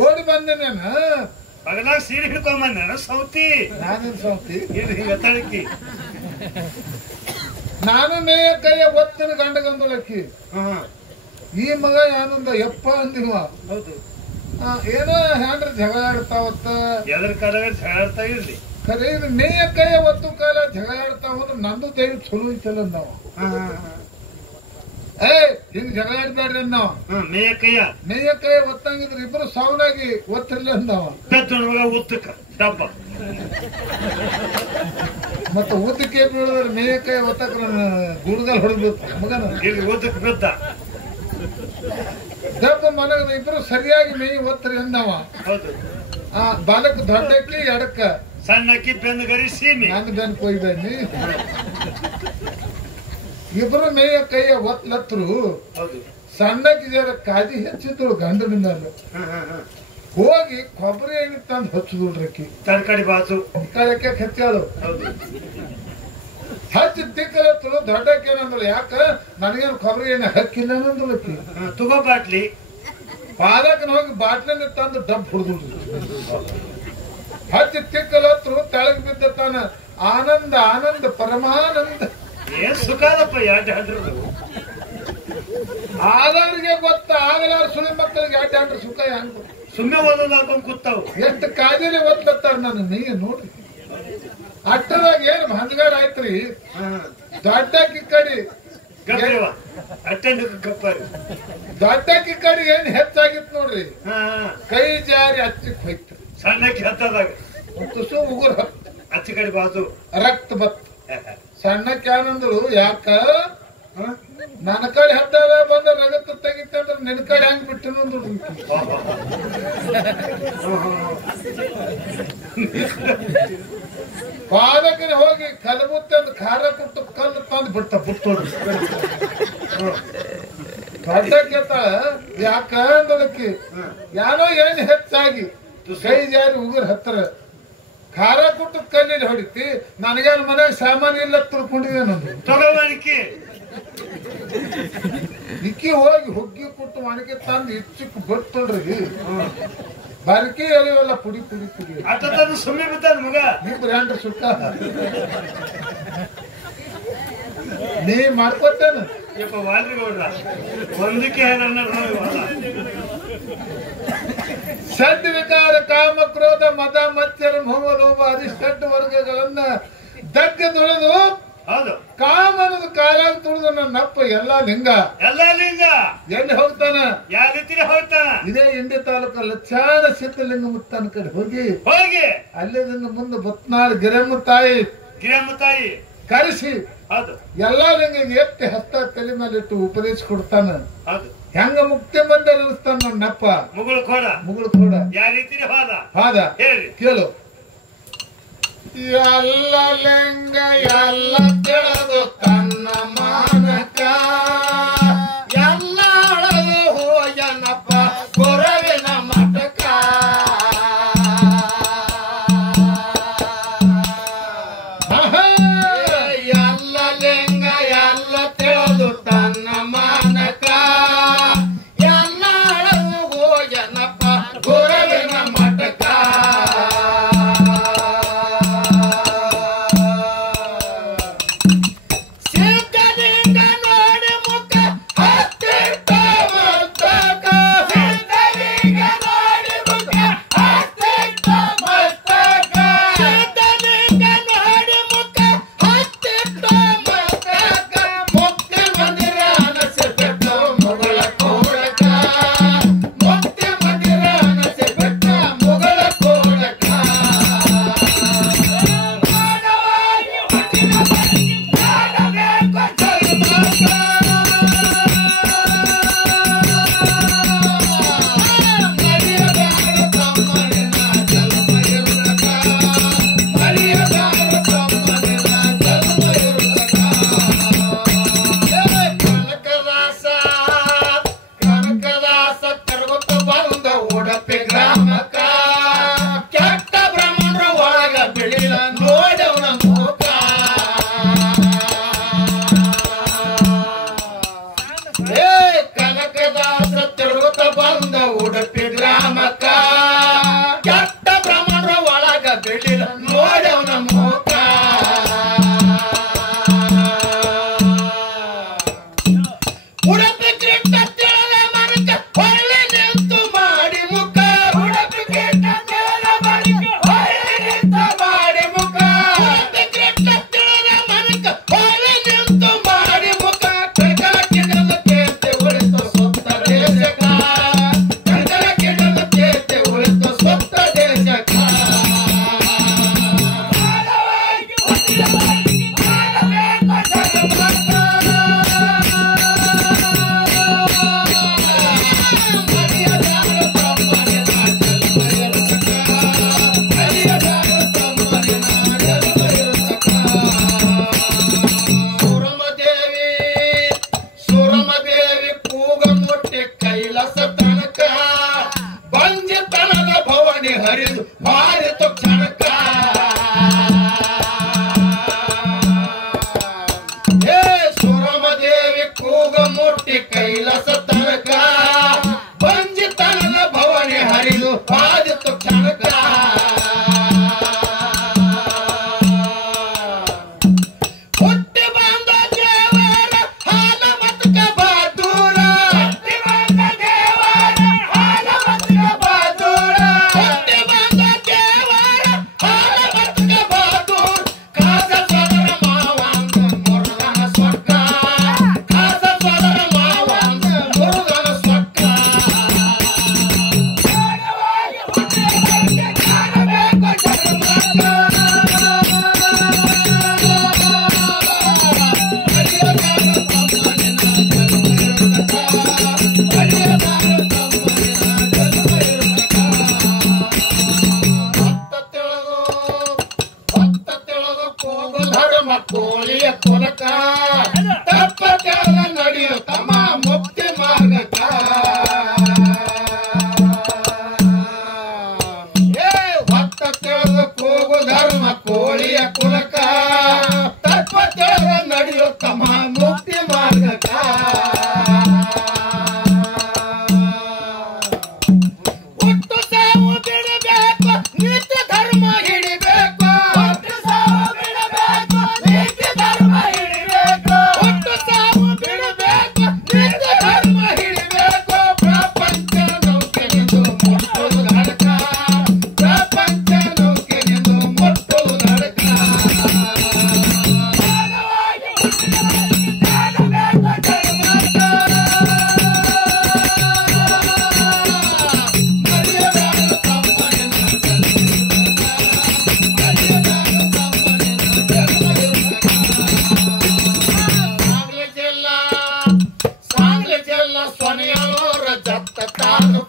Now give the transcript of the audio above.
ಓಡಿ ಬಂದೇನೇನ ಬಗಲಾಗ ಸೀರೆ ಹಿಡ್ಕೊಂಬಂದ ಸೌತಿ ನಾನೇನ್ ಸೌತಿ ಹಿಂಗ ತಳಕಿ ನಾನು ಮೇಯ ಕೈಯ ಒತ್ತಿನ ಗಂಡ ಗಂದಳಕ್ಕಿ ಈ ಮಗ ಏನಂದ ಯಪ್ಪ ಅಂದಿವ ಹೌದು ಏನೋ ಹ್ಯಾಂಡ್ರ ಜಗಳ ಆಡ್ತಾವತ್ತ ಎದ್ರ ಕಾಲ ಜಗಳ ಆಡ್ತಾ ಇರ್ಲಿ ಖರೆ ಇದು ಮೇಯ ಕೈಯ ಒತ್ತು ಕಾಲ ಜಗಳ ಆಡ್ತಾವ ಅಂದ್ರೆ ನಂದು ದೈವ ಚಲೋ ಐತಲ್ಲ ನಾವ ಹಿಂಗ್ ಜಗಳ ಆಡ್ಬೇಡ್ರಿ ನಾವ ಮೇಯ ಕೈಯ ಒತ್ತಂಗಿದ್ರ ಇಬ್ರು ಸಾವನಾಗಿ ಒತ್ತಿರ್ಲಿ ಅಂದವ ಉತ್ತಕ ಡಬ್ಬ ಮತ್ತೆ ಊತಕ್ಕೆ ಬೀಳಿದ್ರೆ ಮೇಯ ಕೈ ಒತ್ತಕ್ರ ಗುಡ್ಗಲ್ ಹೊಡೆದು ಮಗನ ಇಲ್ಲಿ ಊತಕ್ ಬಿದ್ದ ದಬ್ಬ ಮನಗ ಇಬ್ರು ಸರಿಯಾಗಿ ಮೇಯಿ ಒತ್ತರಿ ಅಂದವ ಹೌದು ಬಾಲಕ್ ದೊಡ್ಡಕ್ಕಿ ಎಡಕ್ಕ ಸಣ್ಣಕ್ಕಿ ಬೆಂದಗರಿ ಸೀಮೆ ನಾನು ಬೆನ್ ಕೊಯ್ದಾನಿ ಇಬ್ರು ಮೇಯ ಕೈಯ ಒತ್ಲತ್ರು ಸಣ್ಣಕ್ಕಿ ಜರ ಕಾಜಿ ಹೆಚ್ಚಿದ್ರು ಗಂಡನ ಮೇಲೆ ಹೋಗಿ ಕೊಬ್ಬರಿ ಎಣ್ಣೆ ತಂದು ಹಚ್ಚಿದ್ರಕ್ಕಿ ತರಕಾರಿ ಬಾಸು ಕಳಕ್ಕೆ ಹಚ್ಚಾಳು ಹಚ್ಚಿ ತಿಕ್ಕಲತ್ರು ದೊಡ್ಡಕ್ಕೆ ಏನಂದ್ರು ಯಾಕ ನನಗೇನು ಕೊಬ್ಬರಿ ಎಣ್ಣೆ ಹಕ್ಕಿಲ್ಲ ಅನ್ನಂದ್ರಕ್ಕಿ ತಗೋ ಬಾಟ್ಲಿ ಪಾಲಕನ ಹೋಗಿ ಬಾಟ್ಲನ್ನ ತಂದು ಡಬ್ ಹುಡ್ದು ಹಚ್ಚಿ ತಿಕ್ಕಲತ್ರು ತೆಳಗ್ ಬಿದ್ದ ತಾನ ಆನಂದ ಆನಂದ ಪರಮಾನಂದ ಏನ್ ಸುಖದಪ್ಪ ಯಾರು ಆದವ್ರಿಗೆ ಗೊತ್ತ ಆಗಲಾರ ಸುಳಿ ಮಕ್ಕಳಿಗೆ ಯಾರು ಸುಖ ಹೆಂಗ್ ಸುಮ್ಮನೆ ಓದೋದು ಹಾಕೊಂಡ್ ಕೂತಾವು ಎಷ್ಟು ಕಾಜಲಿ ಓದ್ಲತ್ತಾರ ನಾನು ನೀಗ ನೋಡ್ರಿ ಅಟ್ಟದಾಗ ಏನ್ ಹಂಗಾಡ ಆಯ್ತ್ರಿ ದೊಡ್ಡ ಕಿಕ್ಕಡಿ ದೊಡ್ಡ ಕಿಕ್ಕಡಿ ಏನ್ ಹೆಚ್ಚಾಗಿತ್ತು ನೋಡ್ರಿ ಕೈ ಜಾರಿ ಹಚ್ಚಿಕ್ ಹೋಯ್ತು ಸಣ್ಣಕ್ಕೆ ಹತ್ತದಾಗ ತುಸು ಉಗುರ್ ಹತ್ತು ಹಚ್ಚಿ ಕಡೆ ಬಾಸು ರಕ್ತ ಬತ್ ಸಣ್ಣಕ್ಕೆ ಏನಂದ್ರು ಯಾಕ ನನ್ನ ಕಡೆ ಹತ್ತದ ಬಂದ ರಗತ್ತ ತೆಗಿತಂದ್ರ ನಿನ್ ಕಡೆ ಹೆಂಗ್ ಬಿಟ್ಟು ಪಾದಕನ ಹೋಗಿ ಕಲಬುತ್ತಂದ್ ಖಾರ ಕೊಟ್ಟು ಕಲ್ಲು ತಂದು ಬಿಡ್ತ ಬಿಟ್ಟೋಡ್ರಿ ದೊಡ್ಡ ಕೇಳ್ತಾಳ ಯಾಕ ಅಂದಳಕ್ಕಿ ಯಾರೋ ಏನ್ ಹೆಚ್ಚಾಗಿ ಕೈ ಜಾರಿ ಉಗುರ್ ಹತ್ರ ಖಾರ ಕೊಟ್ಟು ಕಲ್ಲಿಗೆ ಹೊಡಿತಿ ನನಗೇನು ಮನೆಗೆ ಸಾಮಾನು ಇಲ್ಲ ತಿಳ್ಕೊಂಡಿದೆ ನಂದು ತಗೋಬಾರಿಕೆ ಇಕ್ಕಿ ಹೋಗಿ ಹುಗ್ಗಿ ಕೊಟ್ಟು ಮನೆಗೆ ತಂದು ಇಚ್ಚಕ್ ಬಿಡ್ತಳ್ರಿ ಬಾರಿಕೆ ಎಲೆವೆಲ್ಲ ಪುಡಿ ಪುಡಿ ಪುಡಿ ಅತ್ತ ಸುಮ್ಮನೆ ಬಿದ್ದಾನ ಮಗ ನಿಮ್ದು ರ್ಯಾಂಡ್ರ ಸುಕ್ಕ ನೀ ಮಾಡ್ಕೊತೇನ ಯಪ್ಪ ವಾಲ್ರಿ ಗೌಡ್ರ ಒಂದಕ್ಕೆ ಷಡ್ ವಿಕಾರ ಕಾಮ ಕ್ರೋಧ ಮದ ಮತ್ಸರ ಮೋಹ ಲೋಭ ಅರಿಷಡ್ ವರ್ಗಗಳನ್ನ ದಗ್ಗದೊಳೆದು ಹೌದು ಕಾಮನದ ಕಾಲಾಗ ತುಳಿದು ನನ್ನಪ್ಪ ಎಲ್ಲಾ ಲಿಂಗ ಎಲ್ಲಿ ಹೋಗ್ತಾನ ಯಾವ ರೀತಿ ಹೋಗ್ತಾನ ಇದೇ ಇಂಡಿ ತಾಲೂಕ ಲಕ್ಷಾನ ಸಿದ್ಧಲಿಂಗ ಮುತ್ತನ ಕಡೆ ಹೋಗಿ ಅಲ್ಲಿಂದ ಮುಂದೆ ಬತ್ನಾಳ್ ಗಿರಮ್ಮ ತಾಯಿ ಕರೆಸಿ ಎಲ್ಲಾ ಲಿಂಗಿಗೆ ಎತ್ತಿ ಹಸ್ತ ತಲೆ ಮೇಲೆ ಇಟ್ಟು ಉಪದೇಶ ಕೊಡ್ತಾನ ಹೆಂಗ ಮುಕ್ತಿ ಬಂದ ನಡೆಸ್ತಾನ ನನ್ನಪ್ಪ ಮುಗುಳು ಕೂಡ ಯಾವ ರೀತಿ ಹಾದ ಕೇಳು ಎಲ್ಲ ಲಿಂಗ ಎಲ್ಲ ತಿಳಿದು ತನ್ನ ಮಾನಕ ಎಲ್ಲ ಅಳದು ಹೋಯನಪ್ಪ ಗುರುವಿನ ಮಠಕ ಎಲ್ಲ ಲಿಂಗ ಎಲ್ಲ ತಿಳಿದು ತನ್ನ ಮಾನಕ ಎಲ್ಲ ಅಳದು ಹೋಯನಪ್ಪ ಗುರುವಿನ ಮಠಕ ಆದ್ರೂ